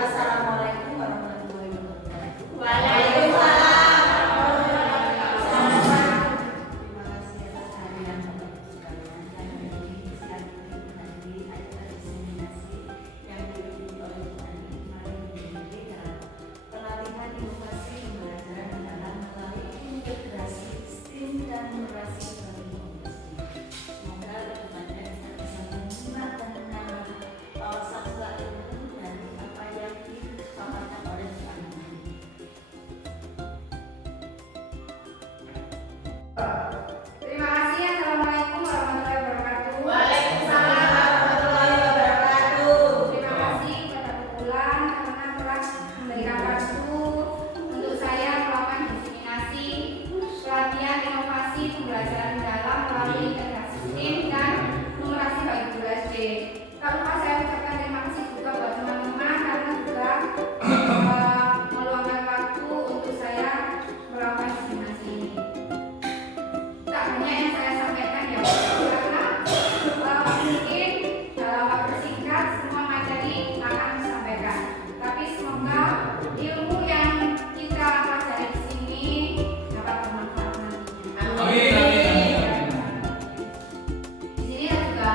Assalamualaikum warahmatullahi wabarakatuh. Waalaikumsalam. Terima kasih atas kehadiran Bapak Ibu sekalian. Saya berdiri siang ini menghadiri acara diseminasi yang diikuti oleh Bu Ani kemarin di BPD dalam pelatihan inovasi pembelajaran dalam melalui integrasi STEAM dan moderasi bagi industri. Semoga teman-teman bisa menyimak dan menangkap sahabat ilmu dari apa yang disampaikan oleh Bu Ani. Terima kasih. Assalamualaikum warahmatullahi wabarakatuh. Waalaikumsalam warahmatullahi wabarakatuh. Terima kasih kepada Pukulan karena telah memberikan waktu untuk saya melakukan diseminasi pelatihan inovasi pembelajaran dalam melalui integrasi STEAM dan numerasi bagi guru SD. Tak lupa saya ucapkan terima kasih juga buat teman-teman karena juga meluangkan waktu untuk saya melakukan diseminasi ini. Tak banyak yang saya sampaikan ya, karena mungkin dalam waktu singkat semua materi akan disampaikan. Tapi semoga ilmu yang kita pelajari di sini dapat bermanfaat nantinya. Amin. Di sini kita juga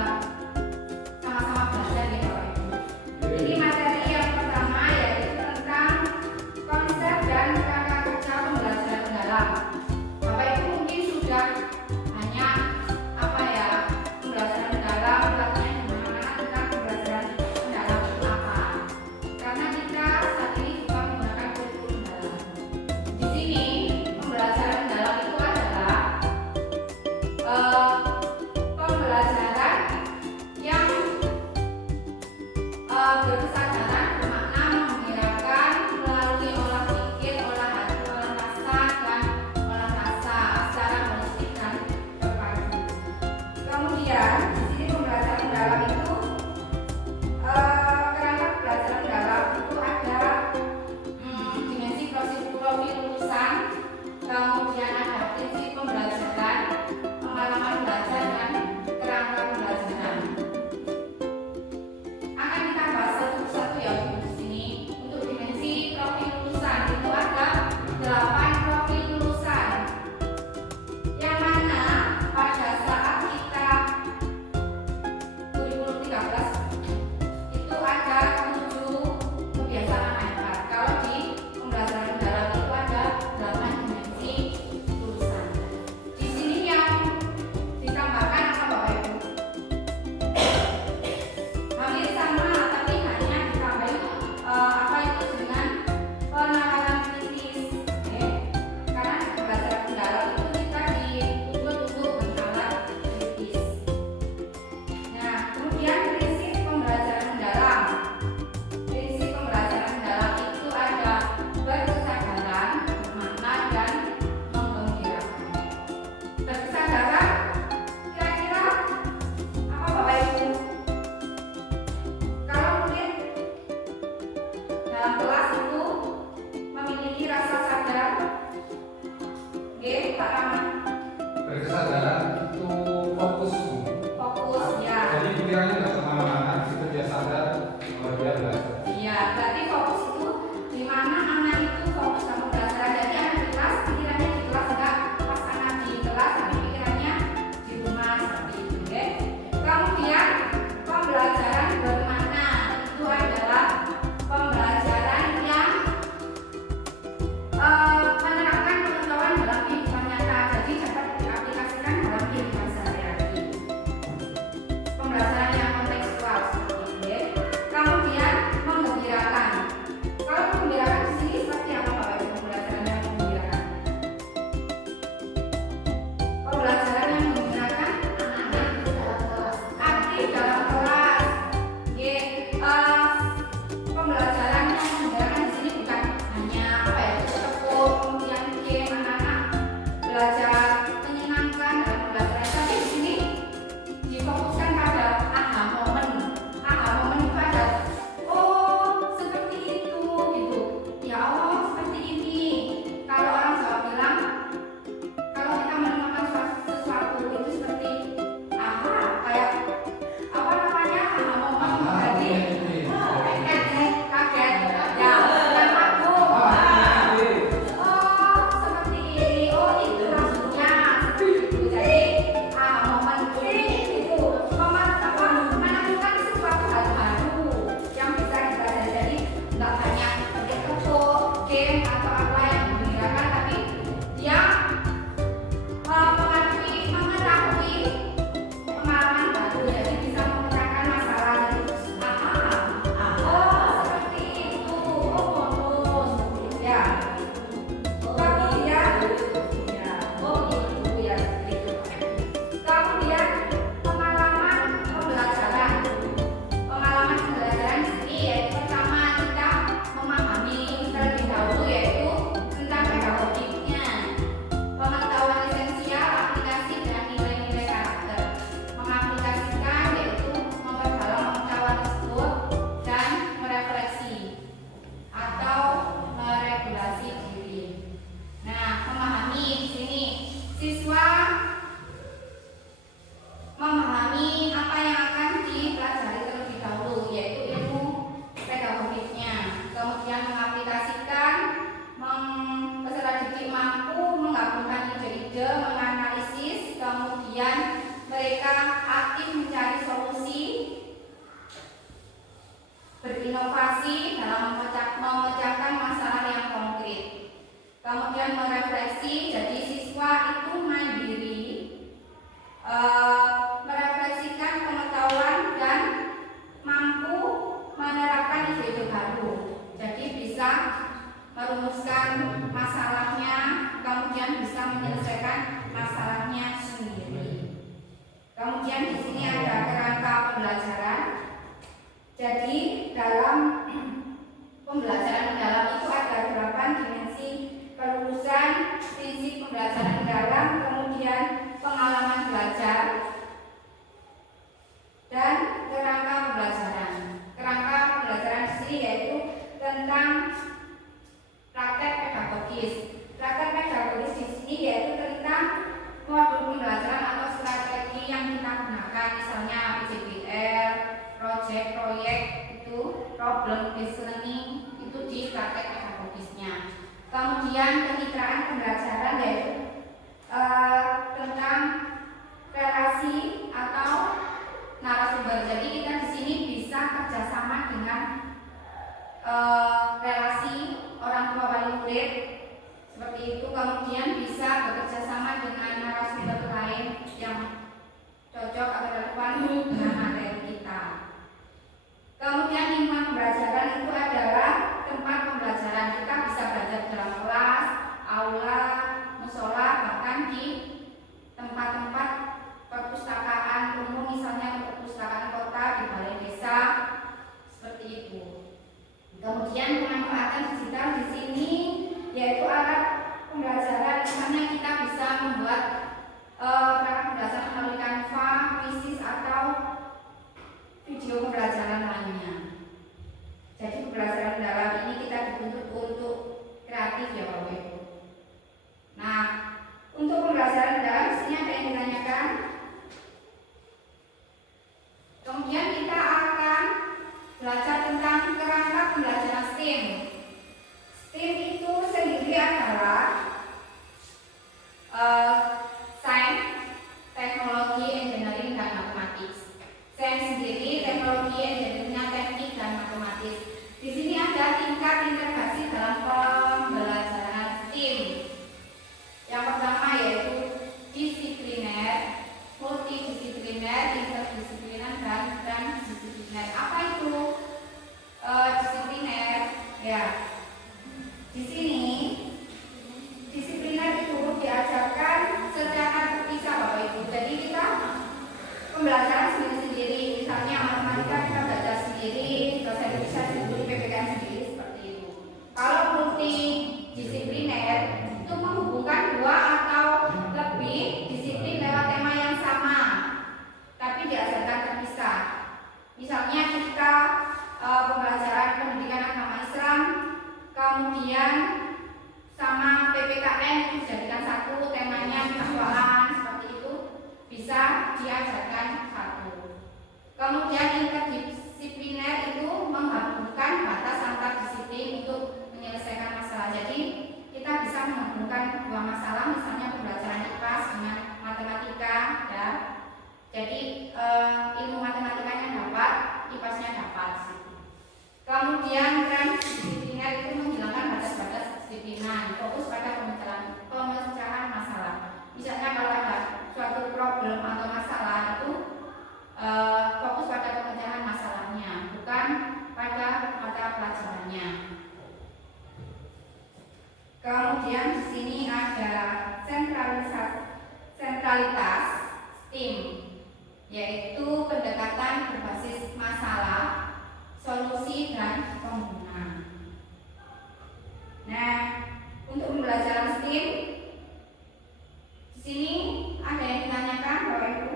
sama-sama belajar ya Bapak Ibu. Ini materi yang pertama yaitu tentang konsep dan kerangka kerja pembelajaran mendalam. Bapak Ibu mungkin sudah hanya pembelajaran mendalam, pelatihan di mana tentang pembelajaran mendalam itu apa? Karena kita saat ini juga menggunakan kurikulum mendalam. Di sini pembelajaran mendalam itu adalah pembelajaran yang berkesadaran bermakna menghiraukan melalui olah pikir, olah hati, olah rasa, dan olah rasa secara holistik dan terpadu. Kemudian di sini pembelajaran mendalam itu kerangka pembelajaran mendalam itu ada dimensi profil lulusan, kemudian ada prinsip pembelajaran, pengalaman belajar, dan kerangka pembelajaran. Akan kita bahas satu persatu berinovasi dalam memecahkan masalah yang konkret. Kemudian merefleksi, jadi siswa itu mandiri, merefleksikan pengetahuan dan mampu menerapkan ide-ide baru. Jadi bisa merumuskan masalahnya, kemudian bisa menyelesaikan masalahnya sendiri. Kemudian di sini ada kerangka pembelajaran. Jadi dalam pembelajaran mendalam itu ada 8 dimensi kelulusan, prinsip pembelajaran mendalam, kemudian pengalaman belajar, dan kerangka pembelajaran. Kerangka pembelajaran di sini yaitu tentang praktek pedagogis. Praktek pedagogis di sini yaitu tentang modul pembelajaran atau strategi yang kita gunakan, misalnya PJBL, proyek itu problem based learning itu di praktek pedagogisnya. Kemudian kemitraan pembelajaran yaitu tentang relasi atau narasumber. Jadi kita di sini bisa kerjasama dengan relasi orang tua wali murid seperti itu. Kemudian bisa bekerja sama dengan narasumber lain yang cocok atau relevan dengan materi kita. Kemudian lingkungan pembelajaran itu adalah tempat pembelajaran. Kita bisa belajar dalam kelas, aula, musola, bahkan di tempat-tempat perpustakaan umum, misalnya perpustakaan kota, di balai desa, seperti itu. Kemudian pemanfaatan digital di sini yaitu alat pembelajaran. Misalnya kita bisa membuat alat pembelajaran melalui Canva, Quizzes atau video pembelajaran lainnya. Jadi pembelajaran dalam ini kita dituntut untuk kreatif ya Bapak Ibu. Nah, untuk pembelajaran dalam di sini ada yang ditanyakan. Kemudian kita akan belajar tentang kerangka pembelajaran STEM. STEM itu sendiri adalah Sains, Teknologi, Engineering, dan Matematik. Sains sendiri, teknologi, engineering, teknik, dan matematis. Di sini ada tingkat integrasi dalam pembelajaran STEM. Yang pertama yaitu disipliner, multidisipliner, interdisipliner, dan transdisipliner. Apa itu disipliner? Ya, di sini disipliner itu diajarkan secara terpisah Bapak Ibu. Jadi kita pembelajaran sendiri-sendiri, misalnya matematika kita belajar sendiri, bahasa Indonesia sendiri, PPKN sendiri, seperti itu. Kalau multidisipliner itu menghubungkan 2 atau lebih disiplin lewat tema yang sama, tapi diajarkan terpisah. Misalnya kita pembelajaran pendidikan agama Islam, kemudian sama PPKN itu dijadikan satu, temanya hafalan, seperti itu bisa diajarkan satu. Kemudian interdisipliner itu menggabungkan batas antar disiplin untuk menyelesaikan masalah. Jadi kita bisa menggabungkan 2 masalah, misalnya pembelajaran IPA dengan matematika ya. Jadi ilmu matematikanya dapat, IPA-nya dapat. Kemudian transdisipliner itu menghilangkan batas-batas disiplinan, fokus pada pemecahan masalah. Misalnya kalau ada suatu problem atau masalah itu fokus pada pemecahan masalahnya, bukan pada mata pelajarannya. Kemudian di sini ada sentralitas STEM, yaitu pendekatan berbasis masalah, solusi, dan pengguna. Nah, untuk pembelajaran STEM di sini ada yang ditanyakan Bapak Ibu.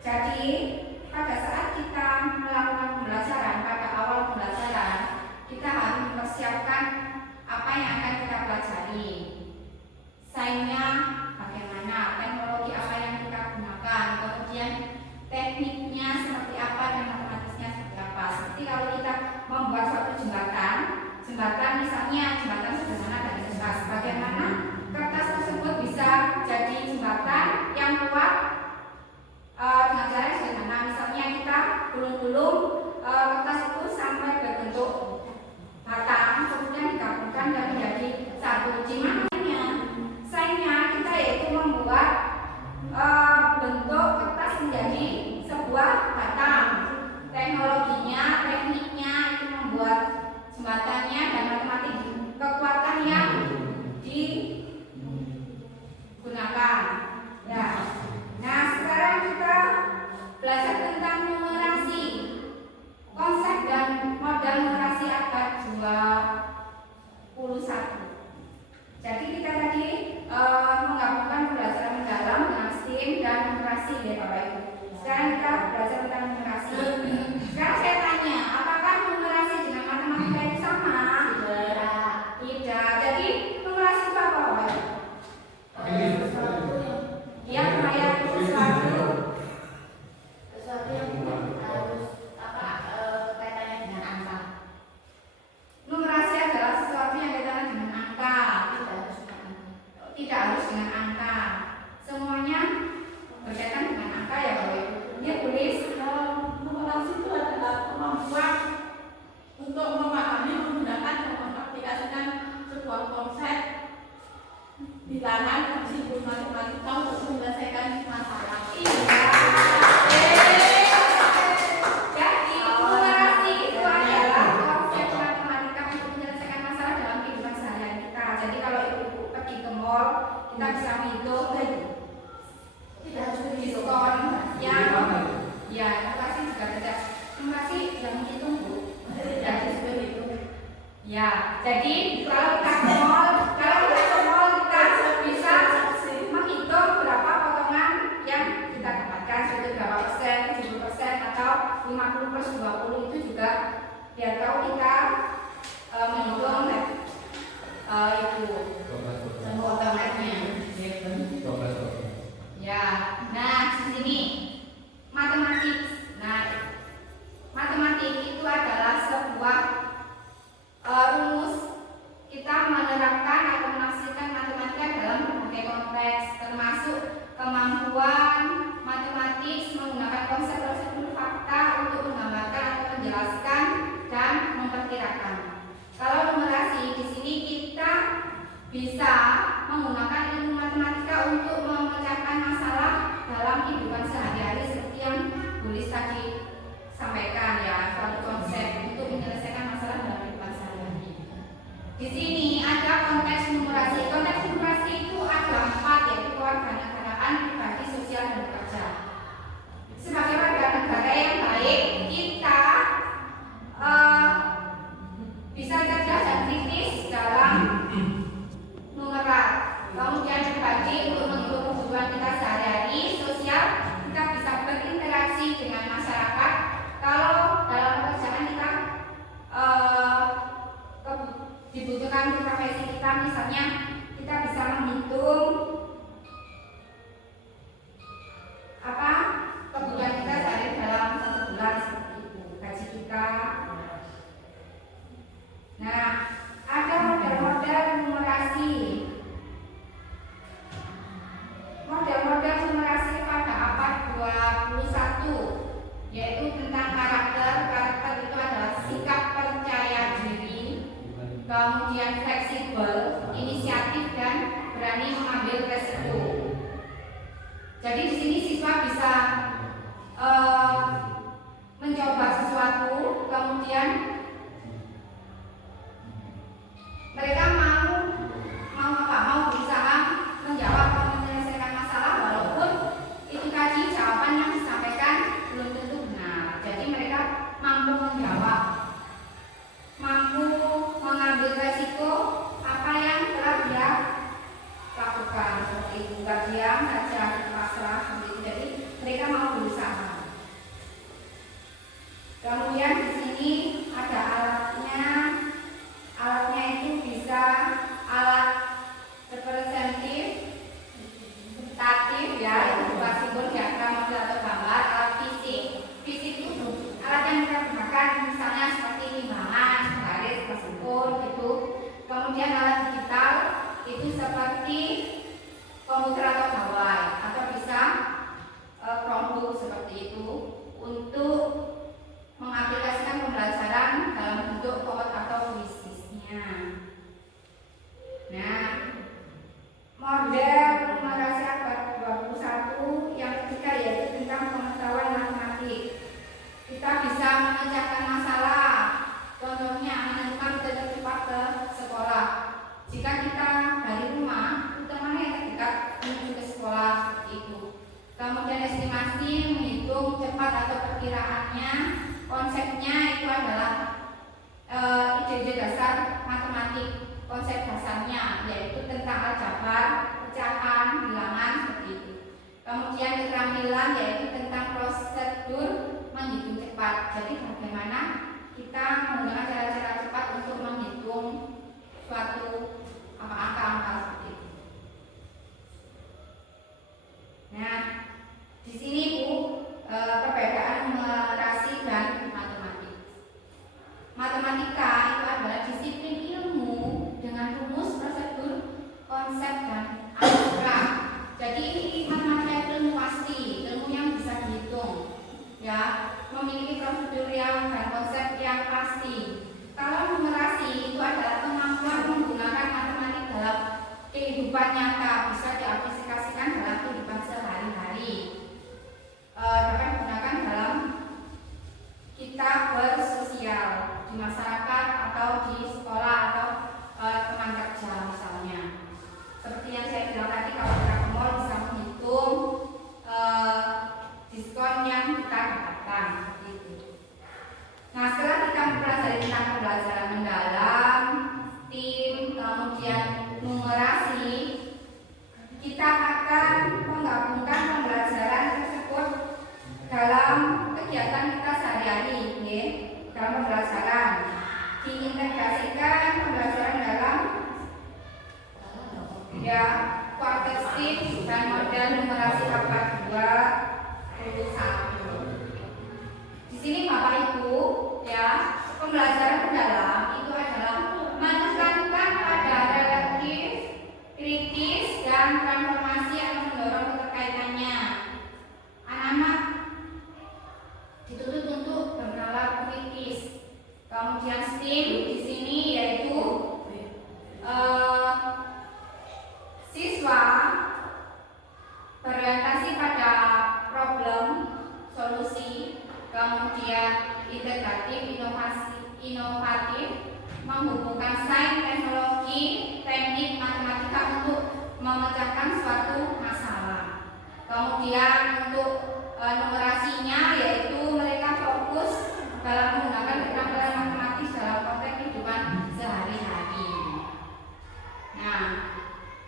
Jadi pada saat kita melakukan pembelajaran, pada awal pembelajaran kita harus mempersiapkan apa yang akan kita pelajari. Sainsnya bagaimana, teknologi apa yang kita gunakan, kemudian tekniknya seperti apa, dan matematisnya seperti apa. Seperti kalau kita membuat suatu jembatan misalnya jembatan sederhana dari kertas, bagaimana kertas tersebut bisa jadi jembatan yang kuat dengan cara sederhana. sistem dan numerasi ya Bapak Ibu. Sekarang kita belajar tentang numerasi. Sekarang saya tanya, apakah numerasi dengan matematika itu sama? Tidak. Jadi numerasi itu apa Bapak Ibu? Yang kayak sesuatu yang harus kaitannya dengan angka. Numerasi adalah sesuatu yang kaitannya dengan angka. Tidak harus dengan angka. Semuanya berkaitan dengan angka ya Bapak Ibu. Ya tulis. Numerasi itu adalah kemampuan untuk memahami, menggunakan dan mengaplikasikan sebuah konsep bilangan dan simbol matematika untuk menyelesaikan masalah. Jadi numerasi itu adalah konsep matematika untuk menyelesaikan masalah dalam kehidupan sehari-hari kita. Jadi kalau ibu pergi ke mall, kita bisa menghitung Tidak harus diskon yang ya numerasi juga tidak numerasi yang menghitung Bu. Tidak seperti itu. Ya, jadi kalau kita ke mall, kita bisa menghitung berapa potongan yang kita dapatkan, seperti berapa persen, 70% atau 50/20 itu juga biar tahu kita menghitung itu potongannya. Ya, nah di sini matematik. Nah, matematik itu adalah sebuah rumus kita menerapkan atau menafsirkan matematika dalam berbagai konteks, termasuk kemampuan matematis menggunakan konsep-konsep fakta untuk menggambarkan atau menjelaskan dan memperkirakan. Kalau numerasi di sini kita bisa menggunakan ilmu matematika untuk memecahkan masalah dalam kehidupan sehari-hari seperti yang Bulis tadi sampaikan ya, suatu konsep untuk menyelesaikan masalah dalam kehidupan sehari-hari. Di sini ada konteks numerasi. Konteks numerasi itu ada 4, yaitu kewarganegaraan, pribadi, sosial, dan bekerja. Sebagai warga negara yang baik, kita bisa cerdas dan kritis dalam numerat. Kemudian pribadi untuk menghitung kebutuhan kita sehari-hari. Sosial, kita bisa berinteraksi dengan masyarakat. Kalau dalam pekerjaan kita dibutuhkan profesi kita, misalnya kita bisa menghitung kebutuhan kita sehari dalam 1 bulan seperti itu, gaji kita. Nah, ada model-model numerasi. Model-model numerasi pada abad 21, yaitu tentang karakter. Karakter itu adalah sikap percaya diri, kemudian fleksibel, inisiatif, dan berani mengambil resiko. Jadi di sini siswa bisa mencoba sesuatu, kemudian mereka mau berusaha menjawab atau menyelesaikan masalah walaupun itu tadi jawaban yang disampaikan belum tentu benar. Jadi mereka mampu menjawab, mampu mengambil resiko apa yang telah dia lakukan seperti itu, nggak diam saja pasrah seperti itu. Jadi mereka mau berusaha. Kemudian di sini ada alatnya. Alatnya itu bisa alat representatif, ya, itu berupa simbol, diagram, model atau gambar. Alat fisik itu alat yang kita gunakan, misalnya seperti timbangan, garis, garis ukur gitu. Kemudian alat digital itu seperti komputer atau gawai, atau bisa Chromebook seperti itu untuk mengaplikasikan pembelajaran dalam bentuk PowerPoint atau kuisisnya. Nah, model numerasi abad 21 yang ketiga yaitu tentang pengetahuan matematik. Kita bisa memecahkan masalah, contohnya menentukan rute tercepat ke sekolah. Jika kita dari rumah, rute mana yang terdekat menuju ke sekolah itu. Kemudian estimasi, menghitung cepat atau perkiraannya. Konsepnya itu adalah ide-ide dasar matematik. Konsep dasarnya yaitu tentang aljabar, pecahan, bilangan seperti itu. Kemudian keterampilan yaitu tentang prosedur menghitung cepat. Jadi bagaimana kita menggunakan cara-cara cepat untuk menghitung suatu angka-angka seperti itu. Nah, di sini Bu, perbedaan numerasi dan matematik. Matematika itu adalah disiplin ilmu dengan rumus, prosedur, konsep dan algebra. Jadi ini matematika ilmu pasti, ilmu yang bisa dihitung, ya, memiliki prosedur yang dan konsep yang pasti. Kalau numerasi itu adalah kemampuan menggunakan matematik dalam kehidupan nyata, bisa diaplikasikan dalam kehidupan sehari-hari. Dapat digunakan dalam kita bersosial di masyarakat atau di sekolah atau teman kerja misalnya. Seperti yang saya bilang tadi, kalau kita ke mall bisa menghitung diskon yang kita dapatkan seperti itu. Nah, setelah kita mempelajari tentang pembelajaran mendalam, STEAM, kemudian numerasi, kita akan menggabungkan pembelajaran tersebut dalam kegiatan kita sehari-hari, ya, dalam pembelajaran. Diintegrasikan pembelajaran dalam ya kuartet STEAM dan model numerasi abad 21. Di sini Bapak Ibu, ya, pembelajaran mendalam itu adalah menekankan pada relatif, kritis dan transformasi yang mendorong keterkaitannya. Anak-anak dituntut untuk bernalar kritis. Kemudian STEAM di sini yaitu siswa berorientasi pada problem, solusi, kemudian integratif, inovatif, menghubungkan sains, teknologi, teknik, matematika untuk memecahkan suatu masalah. Kemudian untuk numerasinya yaitu mereka fokus dalam menggunakan keterampilan matematis dalam konteks kehidupan sehari-hari. Nah,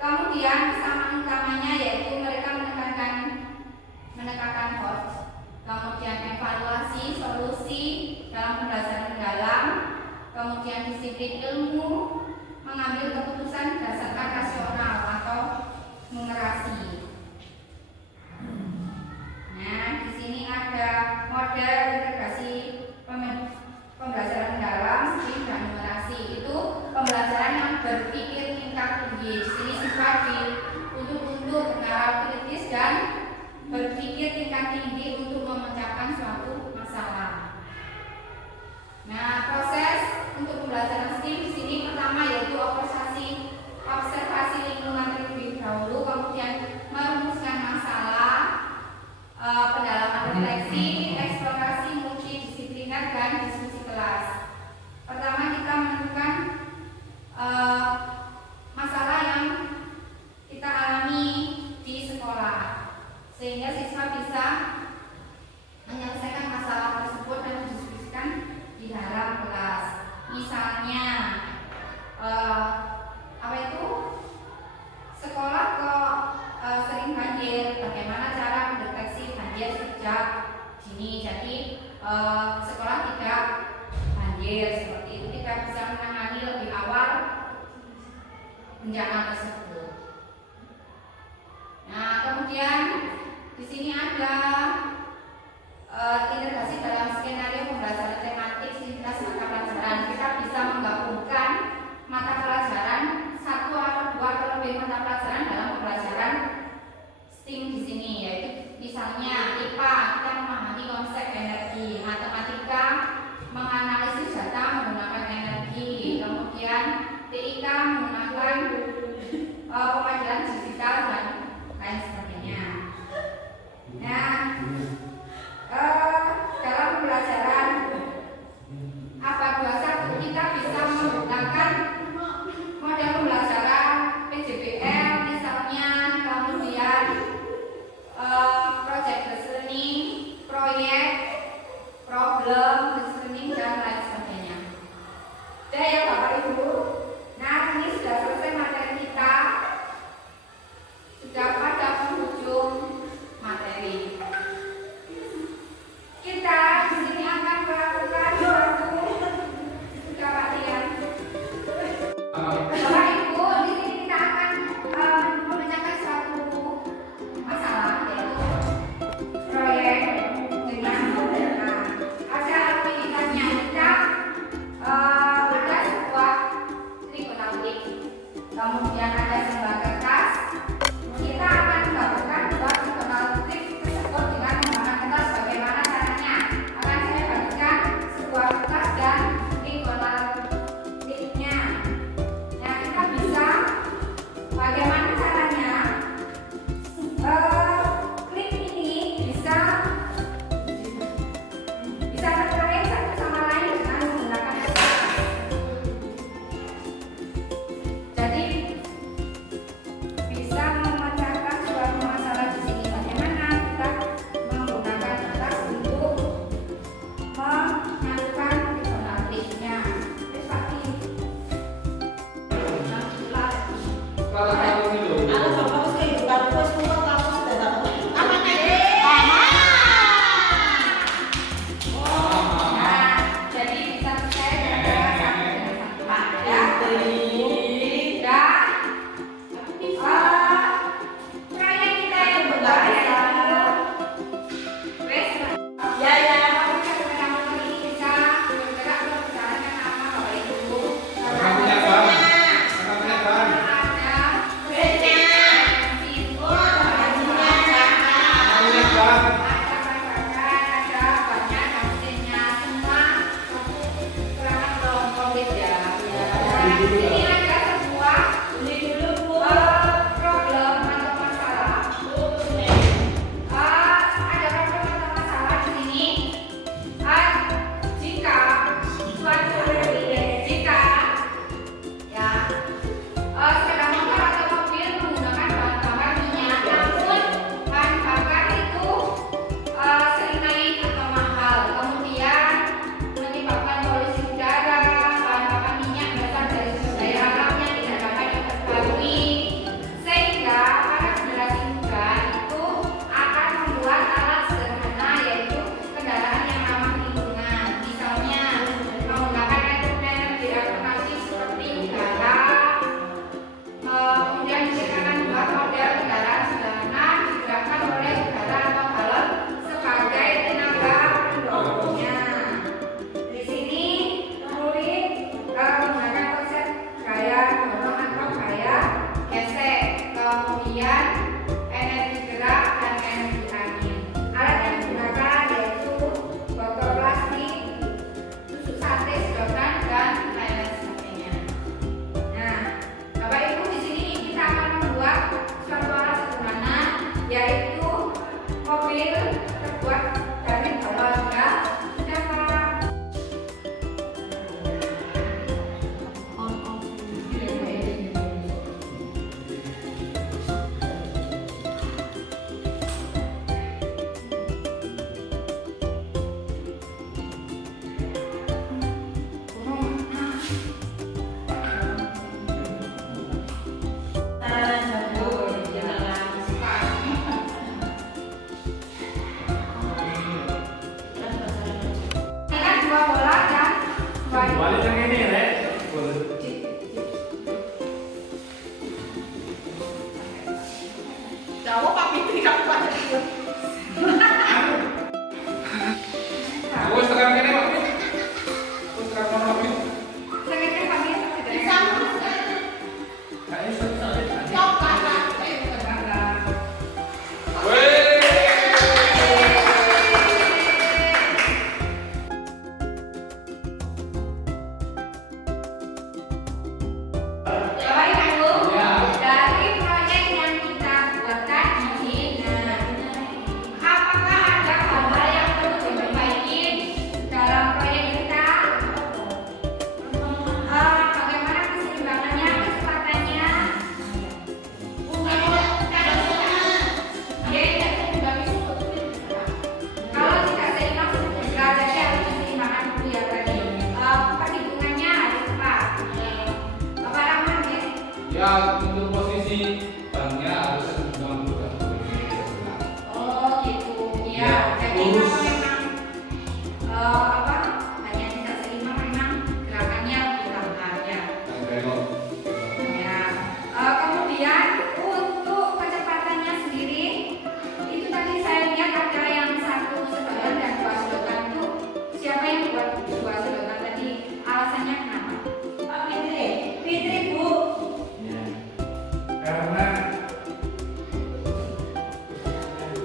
kemudian kesamaan utamanya yaitu mereka menekankan HOT, kemudian evaluasi, solusi dalam pembelajaran mendalam, kemudian disiplin ilmu, mengambil keputusan berdasarkan rasional atau numerasi. Nah, di sini ada model integrasi pembelajaran mendalam, STEAM dan numerasi. Itu pembelajaran yang berpikir tingkat tinggi. Di sini siswa dituntut untuk bernalar kritis dan berpikir tingkat tinggi untuk memecahkan suatu masalah. Nah, proses untuk pembelajaran STEAM di sini pertama yaitu observasi lingkungan terlebih dahulu, kemudian merumuskan masalah, pendalaman refleksi, eksplorasi multidisipliner dan diskusi kelas. Pertama kita menentukan masalah yang kita alami di sekolah, sehingga siswa bisa menyelesaikan masalah tersebut dan didiskusikan di dalam kelas. Misalnya apa itu? Sekolah kok sering banjir, bagaimana cara mendeteksi banjir sejak dini. Jadi sekolah tidak banjir seperti itu, kita bisa menangani lebih awal bencana tersebut. Nah, kemudian di sini ada integrasi dalam skenario pembelajaran tematik lintas mata pelajaran. Kita bisa menggabungkan mata pelajaran satu atau dua atau lebih mata pelajaran dalam pembelajaran STEAM di sini, yaitu misalnya IPA kita memahami konsep energi, matematika menganalisis data menggunakan energi, kemudian TIK menggunakan pemajaran digital dan lain sebagainya. Nah, dalam pembelajaran abad 21 kita bisa menggunakan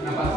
Nafas